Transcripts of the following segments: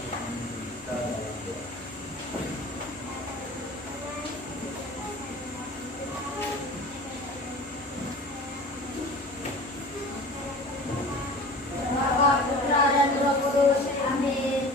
untuk memimpin kita dalam doa. Bapa, Putra, dan Roh Kudus. Amin.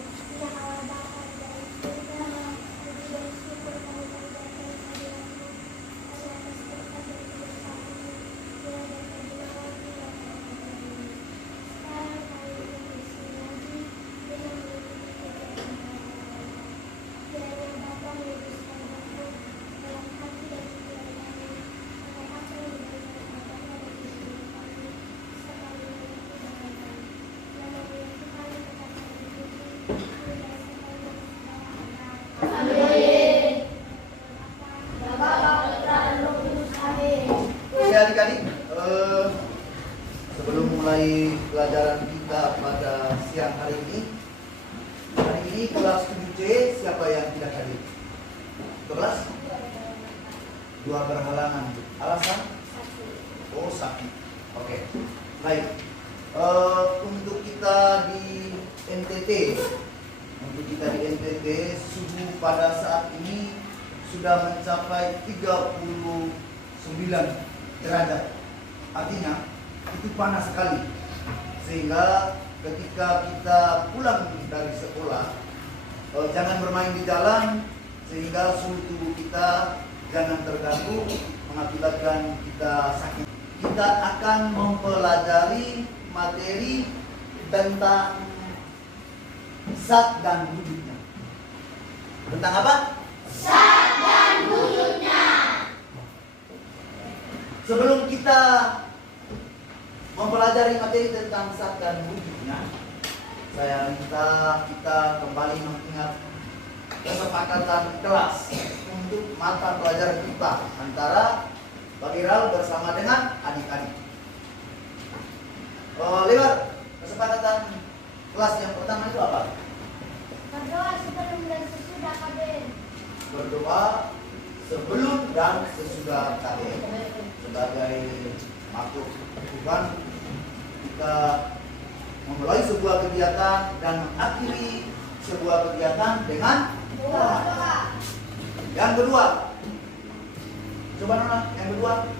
Amin. Bapa, Putra, dan Roh Kudus. Amin. Oke adik-adik, sebelum mulai pelajaran kita pada siang hari ini kelas 7C siapa yang tidak hadir? Kelas? Dua berhalangan. Alasan? Oh, sakit. Oke. Baik. Untuk kita di NTT, suhu pada saat ini sudah mencapai 39 derajat. Artinya itu panas sekali. Sehingga ketika kita pulang dari sekolah, jangan bermain di jalan sehingga suhu tubuh kita jangan terganggu mengakibatkan kita sakit. Kita akan mempelajari materi tentang zat dan wujudnya. Tentang apa? Zat dan wujudnya. Sebelum kita mempelajari materi tentang zat dan wujudnya, saya minta kita kembali mengingat kesepakatan kelas untuk mata pelajaran IPA antara Pak Giral bersama dengan adik-adik. Lewat kesepakatan kelas yang pertama itu apa? Berdoa sebelum dan sesudah KBM. Berdoa sebelum dan sesudah KBM. Sebagai makhluk Tuhan, kita memulai sebuah kegiatan dan mengakhiri sebuah kegiatan dengan doa. Yang kedua, coba Nona, yang kedua.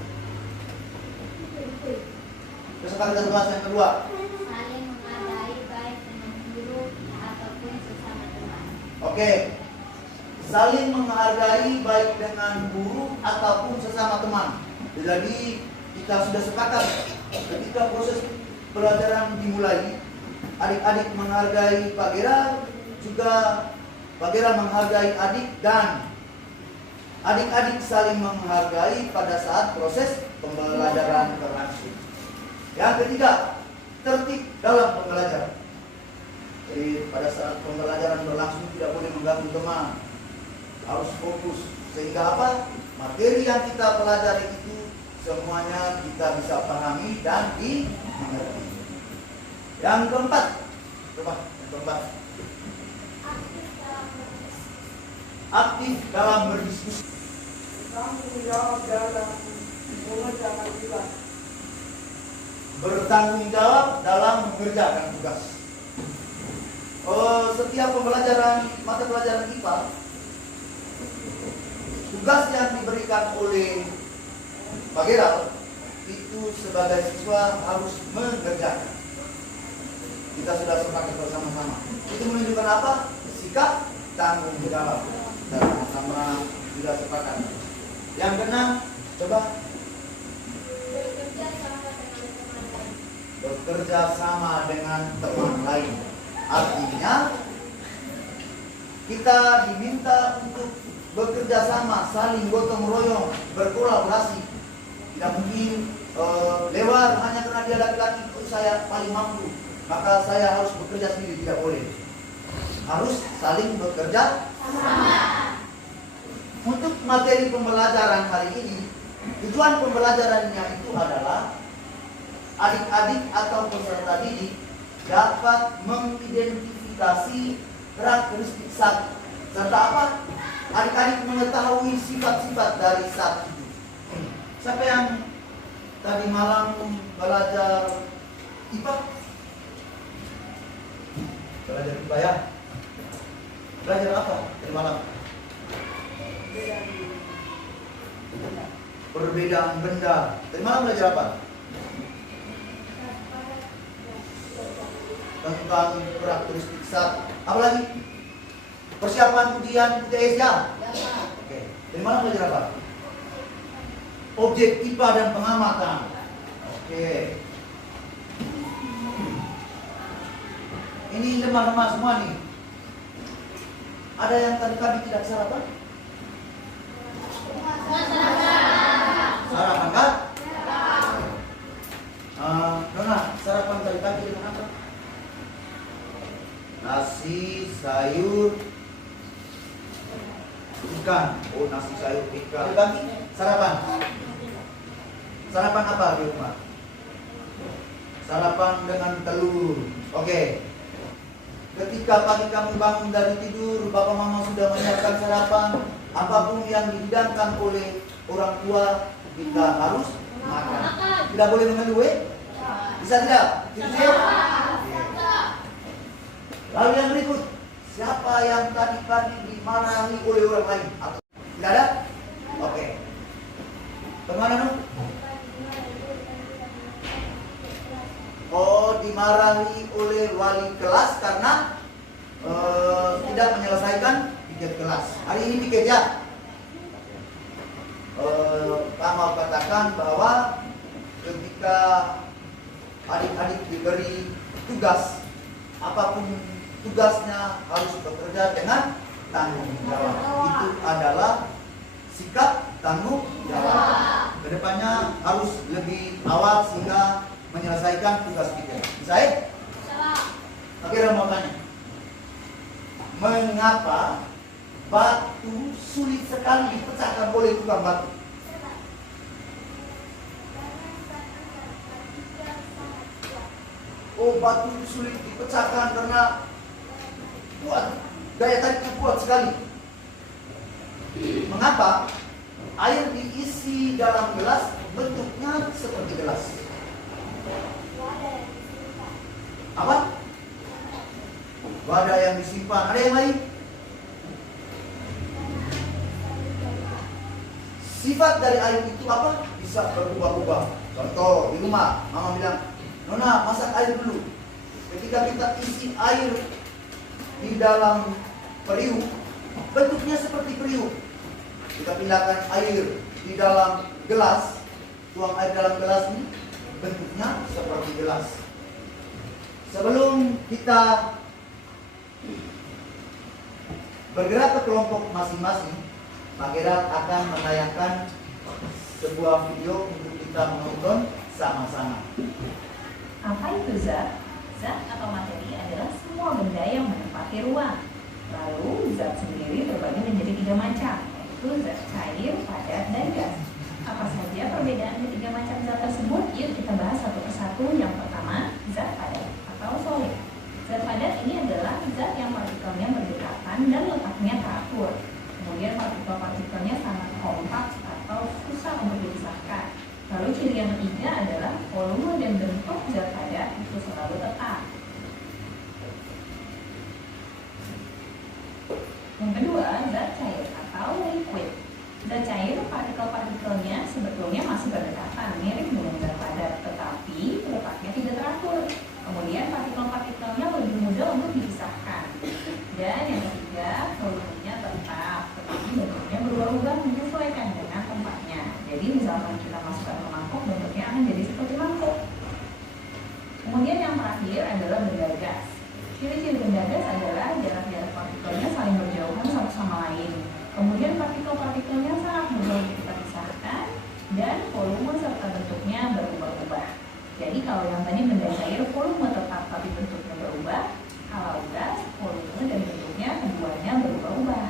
Kesepakatan kelas yang kedua. Saling menghargai baik dengan guru ataupun sesama teman. Oke. Saling menghargai baik dengan guru ataupun sesama teman. Jadi kita sudah sepakat ketika proses pelajaran dimulai, adik-adik menghargai Pak Gera, juga Pak Gera menghargai adik, dan adik-adik saling menghargai pada saat proses pembelajaran berlangsung. Yang ketiga, tertib dalam pembelajaran. Jadi pada saat pembelajaran berlangsung tidak boleh mengganggu teman, harus fokus. Sehingga apa? Materi yang kita pelajari itu semuanya kita bisa pahami dan dimengerti. Yang keempat, coba yang keempat, aktif dalam berdiskusi. Bertanggung jawab dalam mengerjakan tugas. Bertanggung jawab dalam mengerjakan tugas. Setiap pembelajaran mata pelajaran IPA, tugas yang diberikan oleh Pak Geral itu sebagai siswa harus mengerjakan. Kita sudah sepakat bersama-sama. Itu menunjukkan apa? Sikap tanggung jawab. Kita sama-sama sudah sepakat. Yang keenam, coba bekerja sama dengan teman lain. Artinya kita diminta untuk bekerja sama, saling gotong royong, berkolaborasi. Tidak mungkin lewat hanya karena dia laki-laki itu saya paling mampu, maka saya harus bekerja sendiri. Tidak boleh. Harus saling bekerja sama. Untuk materi pembelajaran hari ini, tujuan pembelajarannya itu adalah adik-adik atau peserta didik dapat mengidentifikasi karakteristik zat serta apa? Adik-adik mengetahui sifat-sifat dari zat itu. Siapa yang tadi malam belajar IPA? Belajar IPA ya? Belajar apa tadi malam? Perbedaan benda. Tadi malam belajar apa? Tentang karakteristik zat. Apa lagi? Persiapan ujian UTS ya? Oke. Tadi malam belajar apa? Objek IPA dan pengamatan. Oke. Ini lemah-lemah semua nih. Ada yang tadi pagi tidak sarapan? Sarapan kan? Nona, sarapan tadi pagi dengan apa? Nasi, sayur, ikan. Oh, nasi, sayur, ikan. Tadi pagi sarapan. Sarapan apa di rumah? Sarapan dengan telur. Oke. Ketika pagi kamu bangun dari tidur, bapak mama sudah menyiapkan sarapan. Apapun yang dihidangkan oleh orang tua, kita harus makan. Tidak boleh mengeluh, Bisa tidak? Tidak. Lalu yang berikut, siapa yang tadi pagi dimarahi oleh orang lain? Tidak ada? Oke. Kemana dong? Oh, dimarahi oleh wali kelas karena tidak menyelesaikan piket kelas. Hari ini piket ya. Pak mau katakan bahwa ketika adik-adik diberi tugas, apapun tugasnya harus bekerja dengan tanggung jawab. Itu adalah sikap tanggung jawab. Kedepannya harus lebih awal sehingga menyelesaikan tugas kita. Bisa ya? Akhirnya mau tanya, mengapa batu sulit sekali dipecahkan oleh tukang batu? Oh, batu sulit dipecahkan karena kuat, daya tariknya kuat sekali. Mengapa? Air diisi dalam gelas bentuknya seperti gelas. Apa? Wadah yang disimpan. Ada yang lain? Sifat dari air itu apa? Bisa berubah-ubah. Contoh, di rumah, mama bilang, Nona, masak air dulu. Ketika kita isi air di dalam periuk, bentuknya seperti periuk. Kita pindahkan air di dalam gelas, tuang air dalam gelas ini, bentuknya seperti gelas. Sebelum kita bergerak ke kelompok masing-masing, Pak Gerard akan menayangkan sebuah video untuk kita menonton sama-sama. Apa itu zat? Zat atau materi adalah semua benda yang menempati ruang. Lalu zat sendiri terbagi menjadi 3 macam, yaitu zat cair, padat, dan gas. Apa saja perbedaan ketiga macam zat tersebut? Yuk kita bahas satu persatu. Yang pertama, zat padat atau solid. Zat padat ini adalah zat yang partikelnya berdekatan dan letaknya teratur. Kemudian partikel-partikelnya sangat kompak atau susah untuk dipisahkan. Lalu ciri yang ketiga adalah volume dan bentuk zat padat itu selalu tetap. Yang kedua, zat cair atau liquid. Zat cair partikel-partikelnya sebetulnya masih berdekatan, mirip dengan zat padat, tetapi letaknya tidak teratur. Kemudian partikel-partikelnya lebih mudah untuk dipisahkan. Dan yang ketiga, volumenya tetap, tetapi bentuknya berubah-ubah menyesuaikan dengan tempatnya. Jadi misalkan kita masukkan ke mangkok, bentuknya akan jadi seperti mangkok. Kemudian yang terakhir adalah benda gas. Ciri-ciri benda gas adalah jarak-jarak partikelnya saling berjauhan satu sama lain. Kemudian partikel-partikelnya sangat mudah untuk kita pisahkan dan volume serta bentuknya berubah-ubah. Jadi kalau yang tadi benda cair volume tetap tapi bentuknya berubah, kalau gas volume dan bentuknya keduanya berubah-ubah.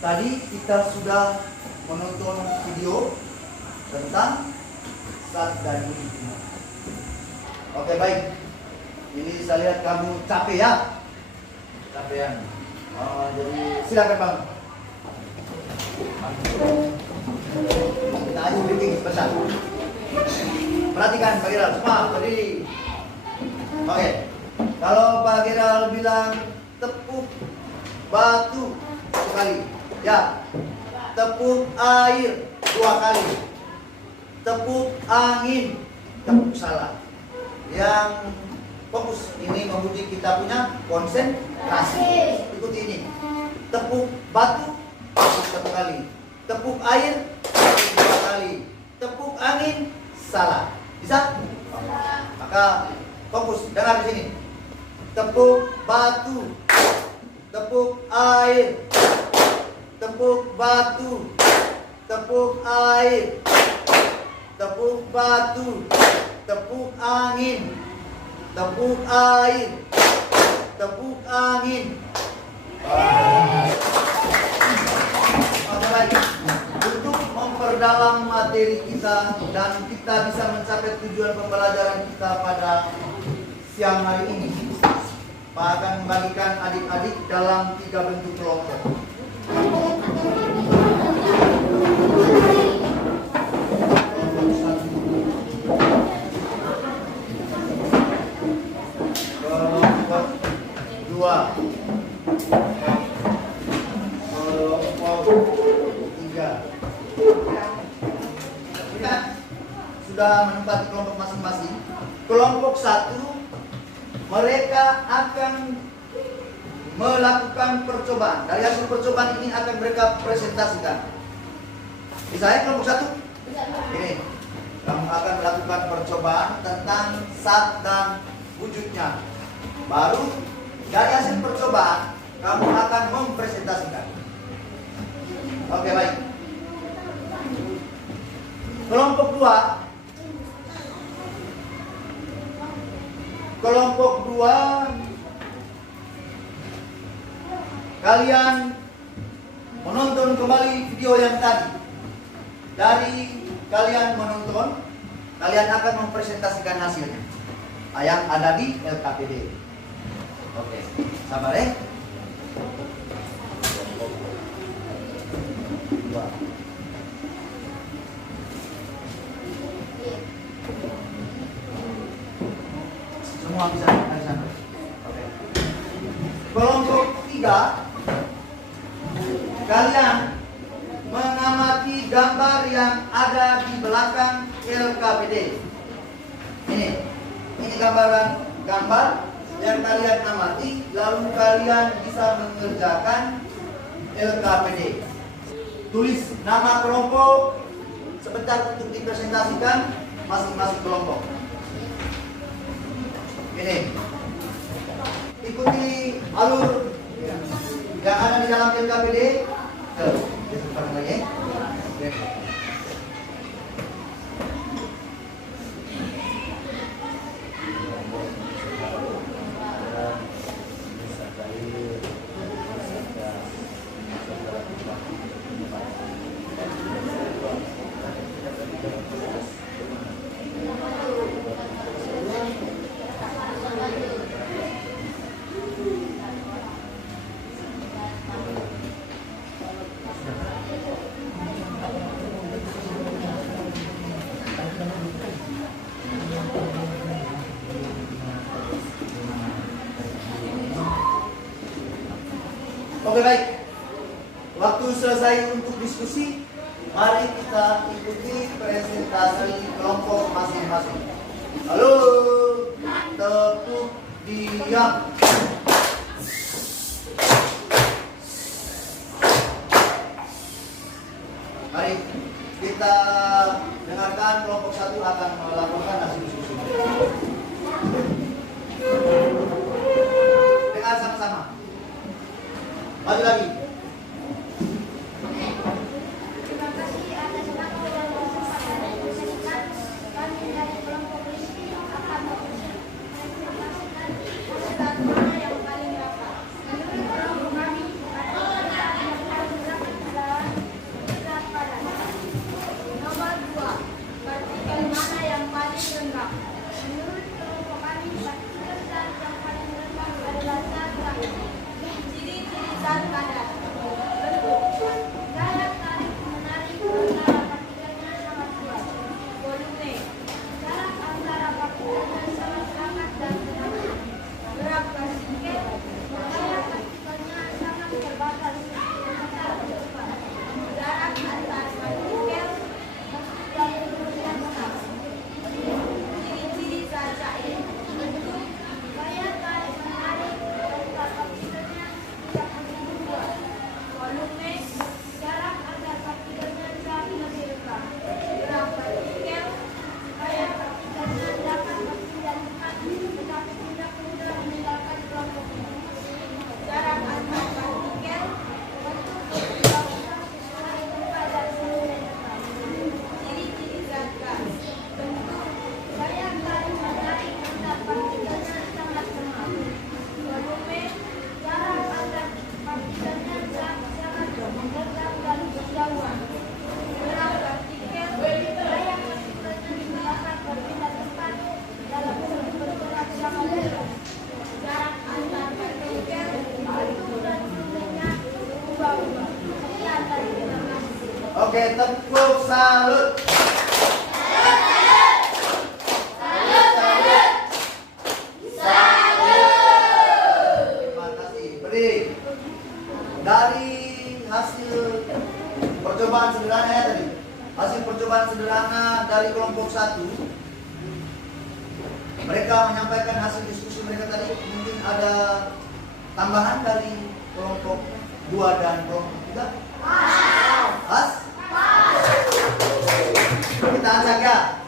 Tadi kita sudah menonton video tentang zat dan unit. Oke, baik. Ini saya lihat kamu capek ya? Capean. Jadi silakan Bang. Kita aja breaking sebentar. Perhatikan Pak Giral, semua berdiri. Oke. Kalau Pak Geral bilang tepuk batu sekali, ya. Tepuk air 2 kali. Tepuk angin, tepuk salah. Yang fokus ini menguji kita punya konsentrasi. Ikuti ini. Tepuk batu, tepuk 1 kali. Tepuk air, tepuk 2 kali. Tepuk angin, salah. Bisa? Maka fokus, dengar di sini. Tepuk batu, tepuk air, tepuk batu, tepuk air, tepuk batu, tepuk angin, tepuk air, tepuk angin. Oke, baik. Untuk memperdalam materi kita dan kita bisa mencapai tujuan pembelajaran kita pada siang hari ini, Pak akan membagikan adik-adik dalam 3 bentuk kelompok. Kelompok 2, kelompok 3. Kita sudah menempati kelompok masing-masing. Kelompok 1, mereka akan melakukan percobaan. Dari hasil percobaan ini akan mereka presentasikan. Bisa ya kelompok 1? Ini, kamu akan melakukan percobaan tentang zat dan wujudnya. Baru dari hasil percobaan kamu akan mempresentasikan. Oke, baik. Kelompok 2. Kelompok 2, kalian menonton kembali video yang tadi. Dari kalian menonton, kalian akan mempresentasikan hasilnya yang ada di LKPD. Oke, sabar ya. Semua bisa dari sana. Oke. Kelompok 3, kalian mengamati gambar yang ada di belakang LKPD. Ini gambar yang kalian amati, lalu kalian bisa mengerjakan LKPD. Tulis nama kelompok sebentar untuk dipresentasikan masing-masing kelompok. Ini, ikuti alur yang ada di dalam LKPD. Lagi. Oke, baik. Waktu selesai untuk diskusi. Mari kita ikuti presentasi kelompok masing-masing. Halo, tepuk diam. Mari kita dengarkan kelompok 1 akan melakukan hasil diskusi. Dengar sama-sama. Maju lagi. Terima kasih atas waktu dan kesempatan yang diberikan. Kami dari kelompok Rizky akan mempresentasikan zat mana yang paling rapat. Menurut kelompok kami, zat yang paling rapat adalah zat padat. Nomor 2, partikel mana yang paling rendah. Menurut kelompok kami, partikel zat yang paling rendah adalah zat padat. Ciri-ciri zat padat. Oke, tepuk salut. Terima kasih. Beri. Dari hasil percobaan sederhana ya tadi. Hasil percobaan sederhana dari kelompok 1. Mereka menyampaikan hasil diskusi mereka tadi. Mungkin ada tambahan dari kelompok 2 dan kelompok 3. Pas? Kita saja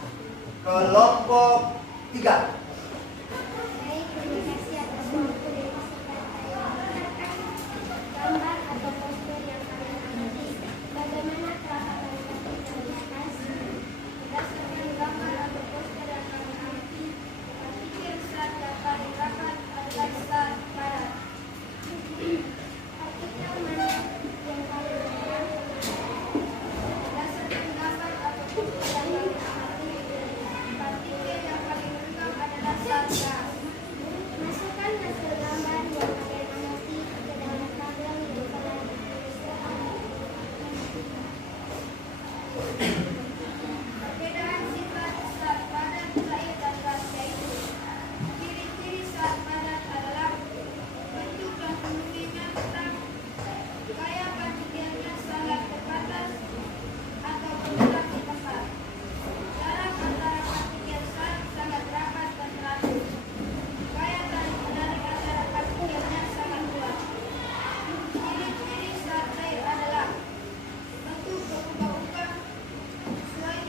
kelompok 3. Baik, terima kasih atas waktu dan kesempatan saya mendengarkan gambar atau poster yang kalian amati. Bagaimana telah kalian kerjakan? Berdasarkan gambar atau poster yang kalian amati, berpikir saat yang paling rapat adalah saat barat. Artikel mana yang paling rendah? Berdasarkan gambar atau poster yang kalian amati, partikel yang paling rendah adalah saat gas. Masukkan hasil gambar yang kalian amati ke dalam tabel yang telah ditulis. Perbedaan sifat saat padat, cair, dan gas yaitu ciri-ciri saat padat adalah bentuk dan fungsinya tetap, gaya partikelnya sangat terbatas atau bergerak di tempat, jarak antara partikel saat sangat rapat dan teratur, gaya tarik menarik antara partikelnya sangat kuat. Ciri-ciri saat cair adalah bentuk berubah-ubah sesuai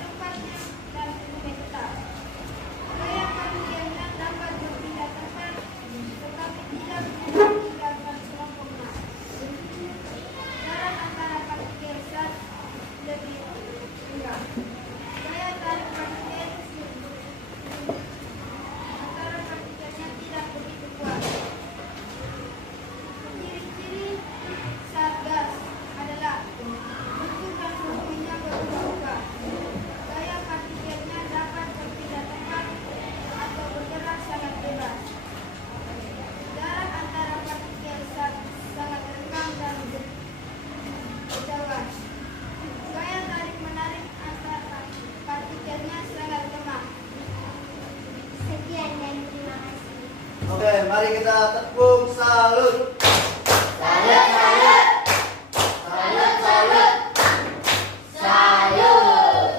tempatnya dan volume tetap. Gaya partikelnya dapat berpindah tempat, tetapi tidak meninggalkan kelompok mas. Jarak antara partikel zat lebih rendah. Gaya tarik partikel antara partikelnya tidak begitu kuat. Ciri-ciri saat gas adalah bentuk dan fungsinya berubah-ubah. Gaya partikelnya dapat berpindah tempat atau bergerak sangat bebas. Jarak antara partikel saat sangat renggang dan berjauhan. Gaya tarik menarik antara partikelnya sangat lemah. Sekian dan terima kasih. Oke, mari kita tepuk salut. Salut, salut. Salut, salut. Salut.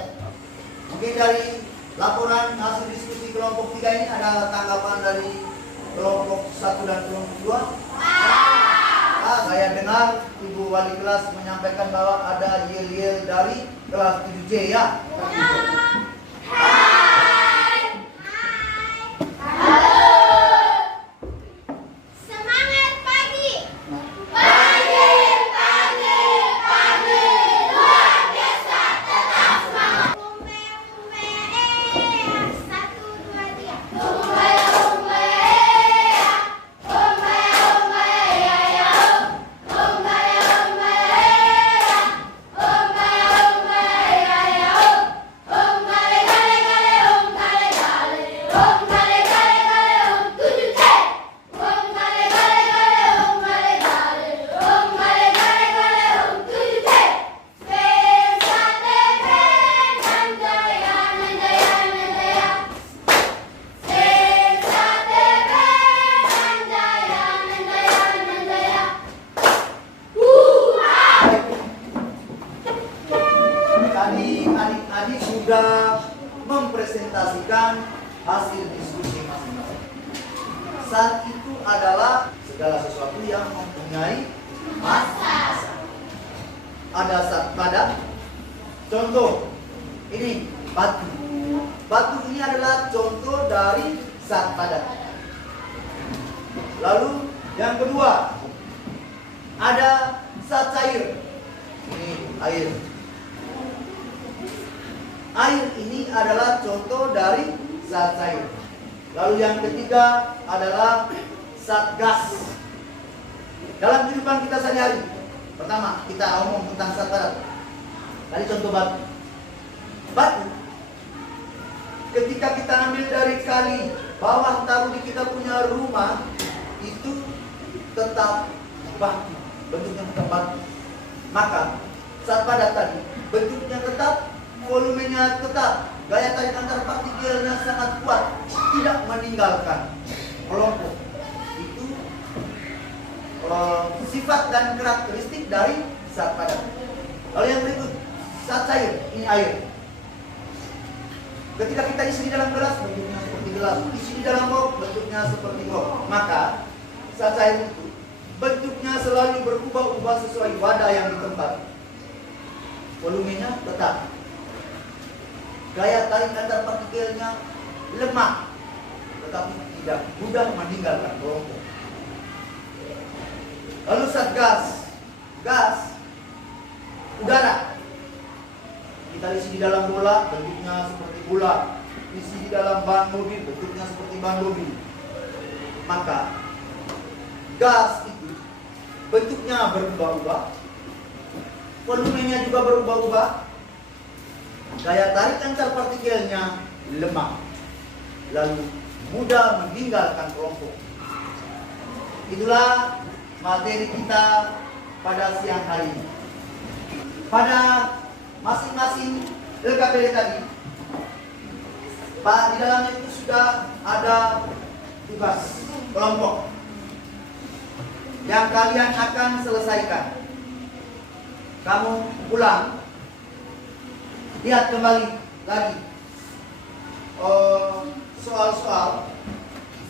Mungkin dari laporan hasil diskusi kelompok 3 ini ada tanggapan dari kelompok 1 dan kelompok 2? Saya dengar Ibu Wali kelas menyampaikan bahwa ada yel-yel dari kelas 7C ya. Semangat pagi. Luar biasa, tetap semangat. Umbe, satu, dua, tiga. Umbe, ya, ya. Umbe, ya, ya. Gale, gale, gale, gale, gale. Gale, gale, gale, 7C. Gale, gale, gale, gale, gale. Gale, gale, gale, 7C. Sate Nanjaya, Nanjaya, Nanjaya. Sate Nanjaya, Nanjaya, Nanjaya. Tadi adik-adik sudah mempresentasikan hasil diskusi masing-masing. Saat itu adalah segala sesuatu yang mempunyai massa. Ada saat padat. Contoh, ini batu. Batu ini adalah contoh dari saat padat. Lalu yang kedua, ada saat cair. Ini air. Air ini adalah contoh dari zat cair. Lalu yang ketiga adalah zat gas. Dalam kehidupan kita sehari-hari, pertama kita ngomong tentang zat padat. Tadi contoh batu. Batu, ketika kita ambil dari kali bawah taruh di kita punya rumah, itu tetap batu, bentuknya tetap batu. Maka saat padat tadi, bentuknya tetap, volumenya tetap, gaya tarik antar partikelnya sangat kuat, tidak meninggalkan kelompok. Itu sifat dan karakteristik dari saat padat. Lalu yang berikut, saat cair, ini air. Ketika kita isi di dalam gelas, bentuknya seperti gelas. Isi di dalam mop, bentuknya seperti mop. Maka saat cair itu bentuknya selalu berubah-ubah sesuai wadah yang ditempat. Volumenya tetap. Gaya tarik antar partikelnya lemah, tetapi tidak mudah meninggalkan kelompok. Lalu saat gas, udara. Kita isi di dalam bola, bentuknya seperti bola. Isi di dalam ban mobil, bentuknya seperti ban mobil. Maka gas itu bentuknya berubah-ubah, volumenya juga berubah-ubah, gaya tarik antar partikelnya lemah, lalu mudah meninggalkan kelompok. Itulah materi kita pada siang hari ini. Pada masing-masing LKPD tadi, Pak, di dalamnya itu sudah ada tugas kelompok yang kalian akan selesaikan. Kamu pulang, lihat kembali lagi soal-soal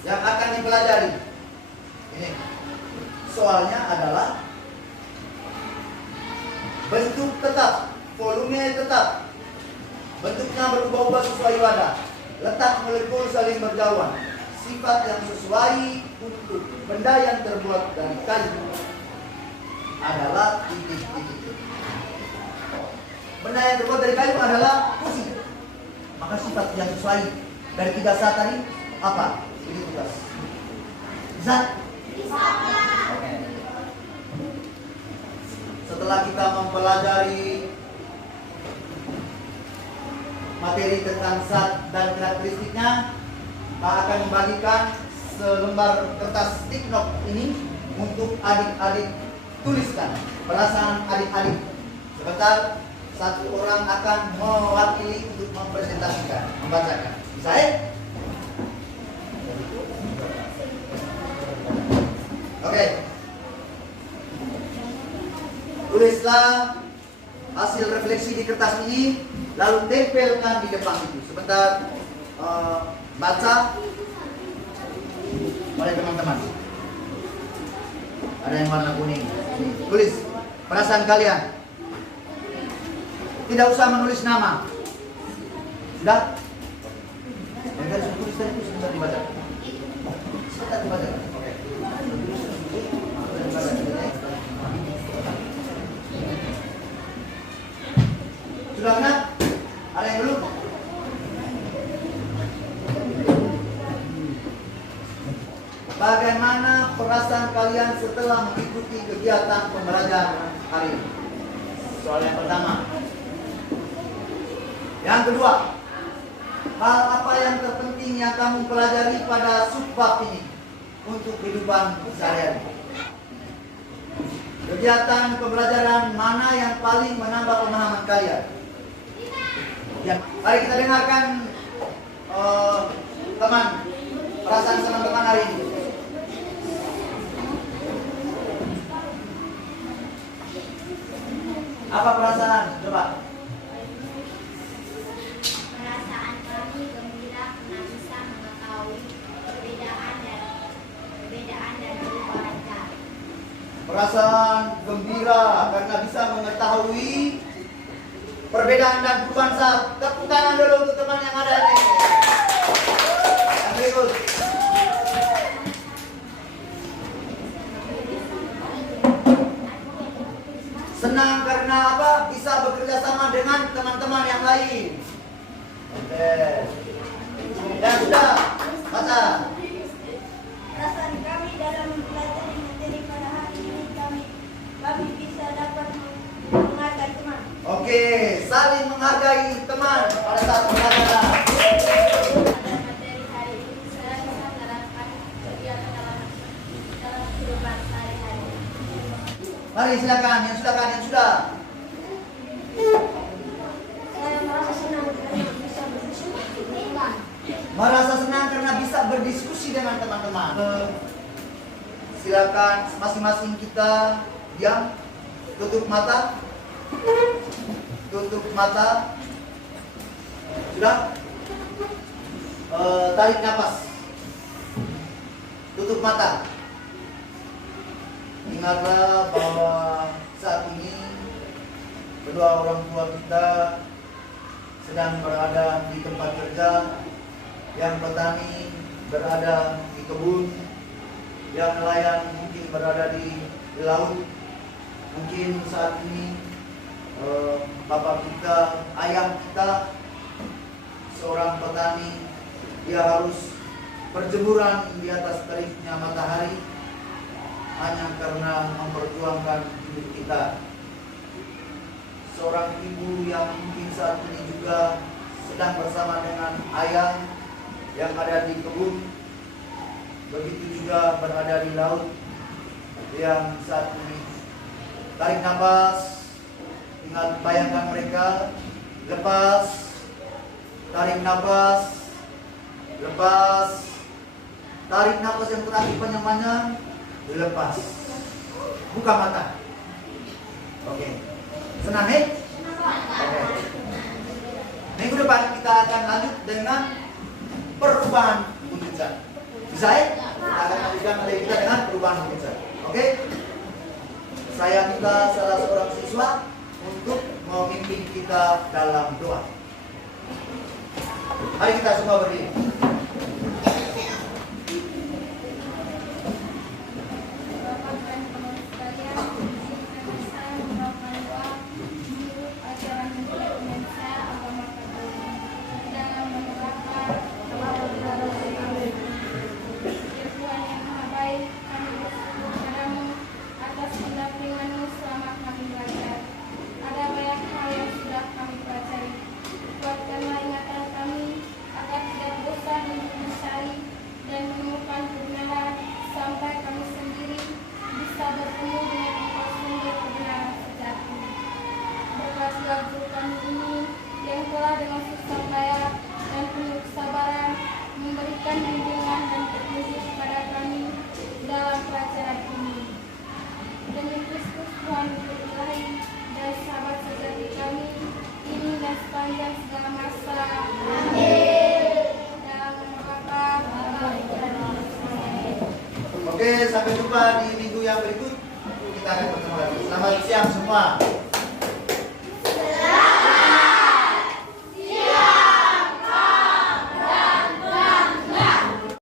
yang akan dipelajari. Ini soalnya adalah bentuk tetap, volume tetap, bentuknya berubah-ubah sesuai wadah, letak molekul saling berjauhan, sifat yang sesuai untuk benda yang terbuat dari kayu adalah titik-titik. Benda yang terbuat dari kayu adalah kursi. Maka sifat yang sesuai dari 3 zat tadi apa? Ini tugas. Zat? Oke. Setelah kita mempelajari materi tentang zat dan karakteristiknya, Pak akan membagikan selembar kertas stick note ini untuk adik-adik tuliskan perasaan adik-adik. Sebentar, satu orang akan mewakili untuk mempresentasikan, membacakan. Bisa ya? Oke. Tulislah hasil refleksi di kertas ini, lalu tempelkan di depan itu. Sebentar, baca oleh teman-teman. Ada yang warna kuning. Tulis perasaan kalian. Tidak usah menulis nama. Sudah? Yang tadi sudah tulis tadi itu sebentar dibaca. Sebentar dibaca. Oke. Sudah benar? Ada yang belum? Bagaimana perasaan kalian setelah mengikuti kegiatan pembelajaran hari ini? Soal yang pertama. Yang kedua, hal apa yang terpenting yang kamu pelajari pada subbab ini untuk kehidupan sehari-hari? Kegiatan pembelajaran mana yang paling menambah pemahaman kalian? Ya, mari kita dengarkan teman, perasaan teman-teman hari ini. Apa perasaan? Coba. Perasaan kami gembira karena bisa mengetahui perbedaan dan perubahan. Perasaan gembira karena bisa mengetahui perbedaan dan perubahan zat. Tepuk tangan dulu untuk teman yang ada nih. Yang berikut. Senang karena apa? Bisa bekerja sama dengan teman-teman yang lain. Oke. Dan sudah, baca. Perasaan kami dalam mempelajari materi pada hari ini kami bisa dapat menghargai teman. Oke, saling menghargai teman pada saat pembelajaran. Pada materi hari ini saya bisa menerapkan kegiatan dalam kehidupan sehari-hari. Mari silakan, yang sudah. Merasa senang karena bisa berdiskusi dengan teman-teman. Silakan masing-masing kita diam, tutup mata. Tutup mata. Sudah? Tarik nafas. Tutup mata. Ingatlah bahwa saat ini kedua orang tua kita sedang berada di tempat kerja, yang petani berada di kebun, yang nelayan mungkin berada di laut. Mungkin saat ini bapak kita, ayah kita, seorang petani, dia harus berjemuran di atas teriknya matahari hanya karena memperjuangkan hidup kita. Seorang ibu yang mungkin saat ini juga sedang bersama dengan ayah yang ada di kebun, begitu juga berada di laut, yang saat ini tarik nafas. Ingat, bayangkan mereka, lepas, tarik nafas, lepas, tarik nafas yang terakhir panjang-panjang, lepas, buka mata. Oke, senang nih? Oke. Minggu depan kita akan lanjut dengan perubahan wujudnya. Bisa ya? Kita akan lanjutkan materi kita dengan perubahan wujudnya. Oke? Saya minta salah seorang siswa untuk memimpin kita dalam doa. Mari kita semua berdiri. Bapak dan teman sekalian, izinkan saya membawakan doa menurut ajaran Indonesia agama Katolik dalam menerapkan Ya Tuhan yang Maha Baik, kami bersyukur padamu atas pendampinganmu selama kami belajar. Ada banyak hal yang sudah kami pelajari. Kuatkanlah ingatan kami agar tidak bosan untuk mencari dan menemukan kebenaran sampai kami sendiri bisa bertemu dengan Engkau sumber kebenaran sejati. Berkatilah guru kami ini yang telah dengan susah payah dan penuh kesabaran memberikan bimbingan dan petunjuk kepada kami dalam pelajaran ini. Demi Kristus Tuhan Guru Ilahi dan sahabat sejati kami, ini dan sepanjang segala masa. Amin. Dalam nama Bapa, Ibu dan Roh Kudus. Oke, sampai jumpa di minggu yang berikut. Kita akan bertemu lagi. Selamat siang semua.